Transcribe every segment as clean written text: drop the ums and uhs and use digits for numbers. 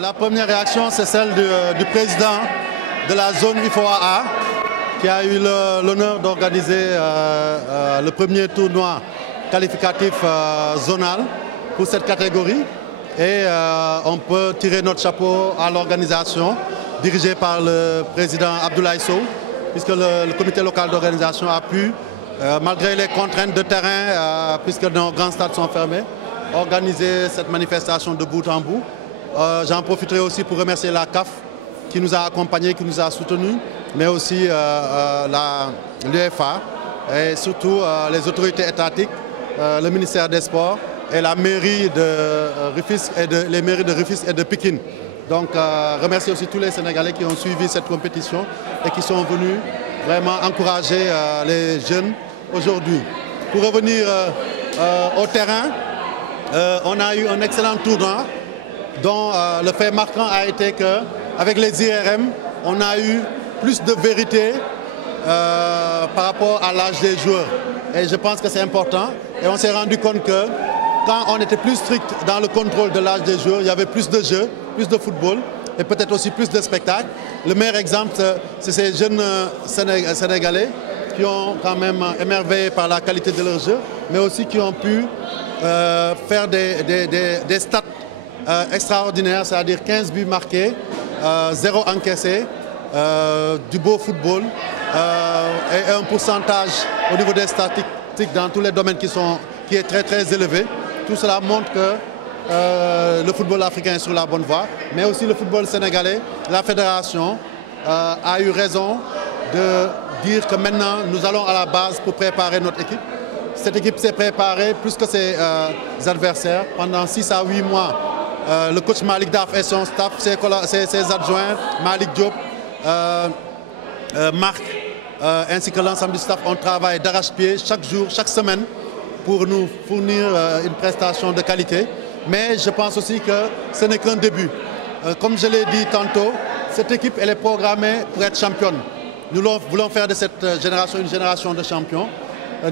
La première réaction, c'est celle du président de la zone IFOA qui a eu l'honneur d'organiser le premier tournoi qualificatif zonal pour cette catégorie. Et on peut tirer notre chapeau à l'organisation dirigée par le président Abdoulaye Sow, puisque le comité local d'organisation a pu, malgré les contraintes de terrain, puisque nos grands stades sont fermés, organiser cette manifestation de bout en bout. J'en profiterai aussi pour remercier la CAF qui nous a accompagnés, qui nous a soutenus, mais aussi l'UEFA et surtout les autorités étatiques, le ministère des Sports et la mairie de Rufisque les mairies de Rufisque et de Pikine. Donc remercier aussi tous les Sénégalais qui ont suivi cette compétition et qui sont venus vraiment encourager les jeunes aujourd'hui. Pour revenir au terrain, on a eu un excellent tournoi dont le fait marquant a été qu'avec les IRM, on a eu plus de vérité par rapport à l'âge des joueurs. Et je pense que c'est important. Et on s'est rendu compte que quand on était plus strict dans le contrôle de l'âge des joueurs, il y avait plus de jeux, plus de football et peut-être aussi plus de spectacles. Le meilleur exemple, c'est ces jeunes Sénégalais qui ont quand même émerveillé par la qualité de leur jeu, mais aussi qui ont pu faire des stats extraordinaires, c'est-à-dire 15 buts marqués, 0 encaissé, du beau football et un pourcentage au niveau des statistiques dans tous les domaines qui est très très élevé. Tout cela montre que le football africain est sur la bonne voie, mais aussi le football sénégalais. La fédération a eu raison de dire que maintenant nous allons à la base pour préparer notre équipe. Cette équipe s'est préparée plus que ses adversaires pendant 6 à 8 mois. Le coach Malik Daf et son staff, ses adjoints, Malik Diop, Marc, ainsi que l'ensemble du staff, on travaille d'arrache-pied chaque jour, chaque semaine pour nous fournir une prestation de qualité. Mais je pense aussi que ce n'est qu'un début. Comme je l'ai dit tantôt, cette équipe elle est programmée pour être championne. Nous voulons faire de cette génération une génération de champions.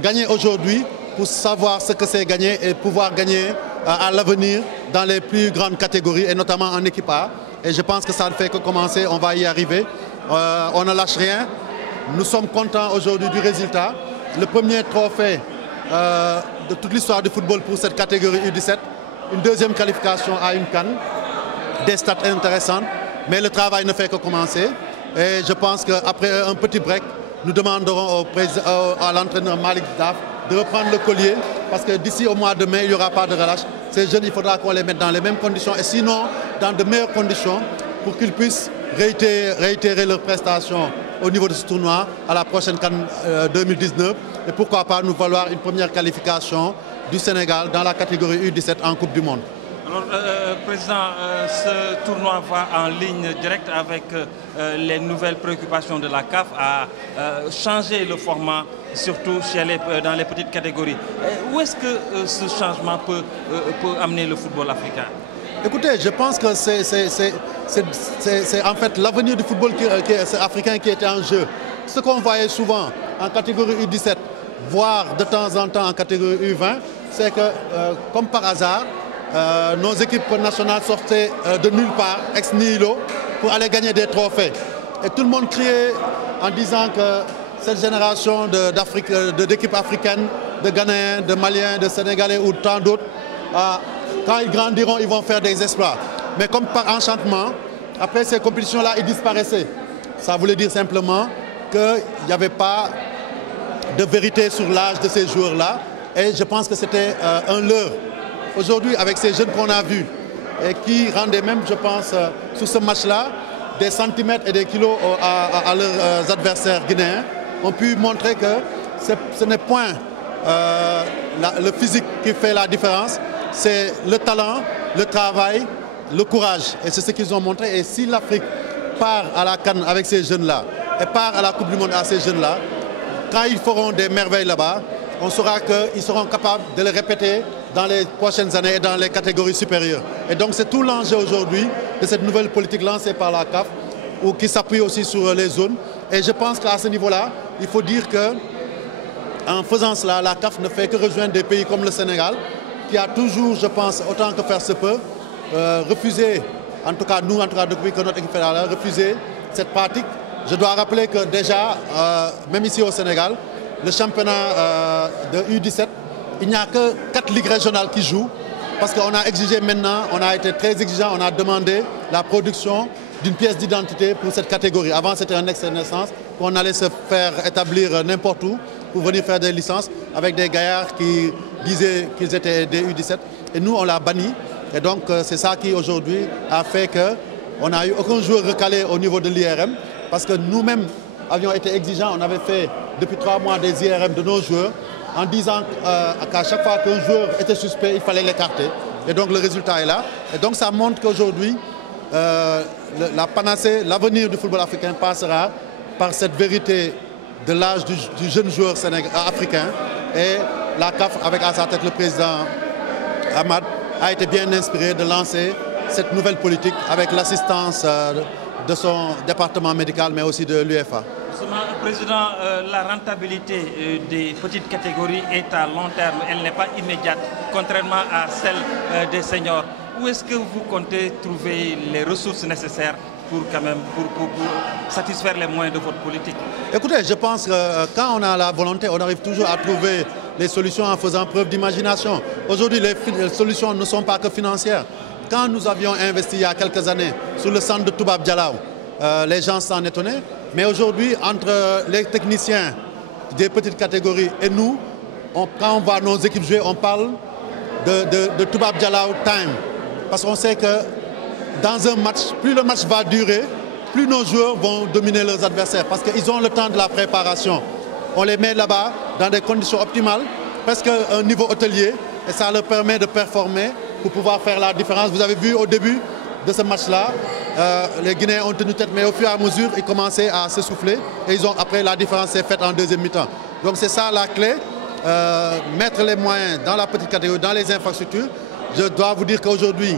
Gagner aujourd'hui pour savoir ce que c'est gagner et pouvoir gagner à l'avenir dans les plus grandes catégories et notamment en équipe A. Et je pense que ça ne fait que commencer, on va y arriver. On ne lâche rien. Nous sommes contents aujourd'hui du résultat. Le premier trophée de toute l'histoire du football pour cette catégorie U17. Une deuxième qualification à une CAN. Des stats intéressantes. Mais le travail ne fait que commencer. Et je pense qu'après un petit break, nous demanderons à l'entraîneur Malik Daf de reprendre le collier parce que d'ici au mois de mai, il n'y aura pas de relâche. Ces jeunes, il faudra qu'on les mette dans les mêmes conditions et sinon dans de meilleures conditions pour qu'ils puissent réitérer leurs prestations au niveau de ce tournoi à la prochaine CAN 2019 et pourquoi pas nous valoir une première qualification du Sénégal dans la catégorie U17 en Coupe du Monde. Alors, Président, ce tournoi va en ligne directe avec les nouvelles préoccupations de la CAF à changer le format, surtout dans les petites catégories. Où est-ce que ce changement peut amener le football africain? Écoutez, je pense que c'est en fait l'avenir du football africain qui était en jeu. Ce qu'on voyait souvent en catégorie U17, voire de temps en temps en catégorie U20, c'est que, comme par hasard, nos équipes nationales sortaient de nulle part, ex nihilo, pour aller gagner des trophées. Et tout le monde criait en disant que cette génération d'équipes africaines, de Ghanéens, de Maliens, de Sénégalais ou tant d'autres, quand ils grandiront, ils vont faire des exploits. Mais comme par enchantement, après ces compétitions-là, ils disparaissaient. Ça voulait dire simplement qu'il n'y avait pas de vérité sur l'âge de ces joueurs-là. Et je pense que c'était un leurre. Aujourd'hui, avec ces jeunes qu'on a vus et qui rendaient même, je pense, sur ce match-là, des centimètres et des kilos à leurs adversaires guinéens, ont pu montrer que ce n'est point le physique qui fait la différence, c'est le talent, le travail, le courage. Et c'est ce qu'ils ont montré. Et si l'Afrique part à la CAN avec ces jeunes-là et part à la Coupe du Monde à ces jeunes-là, quand ils feront des merveilles là-bas, on saura qu'ils seront capables de les répéter dans les prochaines années et dans les catégories supérieures. Et donc c'est tout l'enjeu aujourd'hui de cette nouvelle politique lancée par la CAF ou qui s'appuie aussi sur les zones. Et je pense qu'à ce niveau-là, il faut dire qu'en faisant cela, la CAF ne fait que rejoindre des pays comme le Sénégal, qui a toujours, je pense, autant que faire se peut, refusé en tout cas nous, depuis que notre équipe fédérale a refusé cette pratique. Je dois rappeler que déjà, même ici au Sénégal, le championnat de U17, il n'y a que 4 ligues régionales qui jouent, parce qu'on a exigé maintenant, on a été très exigeant, on a demandé la production d'une pièce d'identité pour cette catégorie. Avant, c'était un extrait de naissance, qu'on allait se faire établir n'importe où pour venir faire des licences avec des gaillards qui disaient qu'ils étaient des U17. Et nous, on l'a banni. Et donc, c'est ça qui aujourd'hui a fait qu'on n'a eu aucun joueur recalé au niveau de l'IRM, parce que nous-mêmes avions été exigeants. On avait fait depuis 3 mois des IRM de nos joueurs en disant qu'à chaque fois qu'un joueur était suspect, il fallait l'écarter. Et donc, le résultat est là. Et donc, ça montre qu'aujourd'hui, la panacée, l'avenir du football africain passera par cette vérité de l'âge du jeune joueur africain. Et la CAF, avec à sa tête le président Ahmad, a été bien inspiré de lancer cette nouvelle politique avec l'assistance de son département médical, mais aussi de l'UEFA. Président, la rentabilité des petites catégories est à long terme, elle n'est pas immédiate, contrairement à celle des seniors. Où est-ce que vous comptez trouver les ressources nécessaires pour satisfaire les moyens de votre politique? Écoutez, je pense que quand on a la volonté, on arrive toujours à trouver les solutions en faisant preuve d'imagination. Aujourd'hui, les solutions ne sont pas que financières. Quand nous avions investi il y a quelques années sur le centre de Toubab Dialaw, les gens s'en étonnaient. Mais aujourd'hui, entre les techniciens des petites catégories et nous, quand on voit nos équipes jouer, on parle de Toubab Dialaw time. Parce qu'on sait que dans un match, plus le match va durer, plus nos joueurs vont dominer leurs adversaires. Parce qu'ils ont le temps de la préparation. On les met là-bas dans des conditions optimales, presque un niveau hôtelier, et ça leur permet de performer pour pouvoir faire la différence. Vous avez vu au début de ce match-là, les Guinéens ont tenu tête, mais au fur et à mesure, ils commençaient à s'essouffler. Et après, la différence s'est faite en deuxième mi-temps. Donc c'est ça la clé, mettre les moyens dans la petite catégorie, dans les infrastructures. Je dois vous dire qu'aujourd'hui,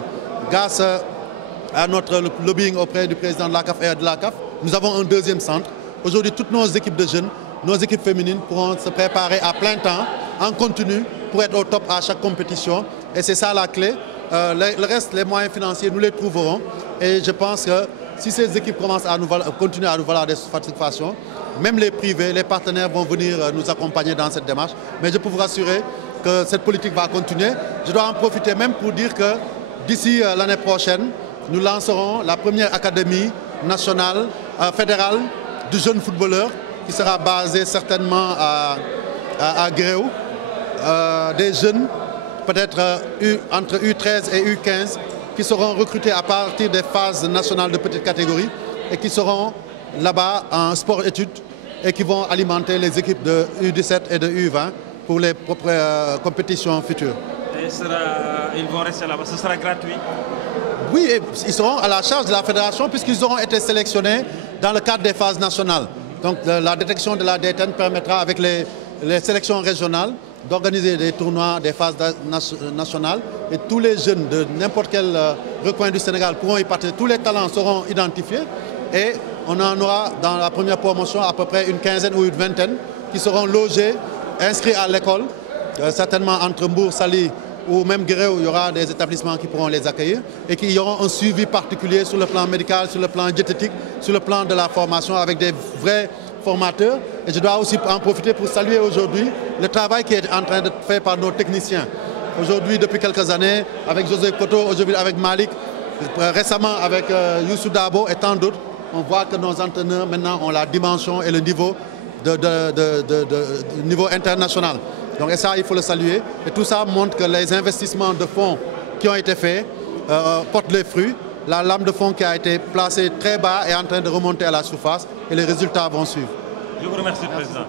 grâce à notre lobbying auprès du président de la CAF et de la CAF, nous avons un deuxième centre. Aujourd'hui, toutes nos équipes de jeunes, nos équipes féminines pourront se préparer à plein temps, en continu, pour être au top à chaque compétition. Et c'est ça la clé. Le reste, les moyens financiers, nous les trouverons. Et je pense que si ces équipes commencent à continuer à nous valoir des satisfactions, même les privés, les partenaires vont venir nous accompagner dans cette démarche. Mais je peux vous rassurer que cette politique va continuer. Je dois en profiter même pour dire que d'ici l'année prochaine, nous lancerons la première académie nationale, fédérale du jeune footballeur qui sera basée certainement à Gréou. Des jeunes, peut-être entre U13 et U15, qui seront recrutés à partir des phases nationales de petite catégorie et qui seront là-bas en sport-études et qui vont alimenter les équipes de U17 et de U20 pour les propres compétitions futures. Et ils vont rester là-bas, ce sera gratuit? Oui, ils seront à la charge de la fédération puisqu'ils auront été sélectionnés dans le cadre des phases nationales. Donc la détection de la DTN permettra avec les sélections régionales d'organiser des tournois, des phases nationales et tous les jeunes de n'importe quel recoin du Sénégal pourront y participer. Tous les talents seront identifiés et on en aura dans la première promotion à peu près une quinzaine ou une vingtaine qui seront logés, inscrits à l'école, certainement entre Mbour, Saly ou même Guéréo, il y aura des établissements qui pourront les accueillir et qui auront un suivi particulier sur le plan médical, sur le plan diététique, sur le plan de la formation avec des vrais formateurs. Et je dois aussi en profiter pour saluer aujourd'hui le travail qui est en train d'être fait par nos techniciens. Aujourd'hui, depuis quelques années, avec José Koto, aujourd'hui avec Malik, récemment avec Youssou Dabo et tant d'autres, on voit que nos entraîneurs maintenant ont la dimension et le niveau, niveau international. Donc et ça, il faut le saluer. Et tout ça montre que les investissements de fonds qui ont été faits portent les fruits. La lame de fond qui a été placée très bas est en train de remonter à la surface et les résultats vont suivre. Je vous remercie, Président.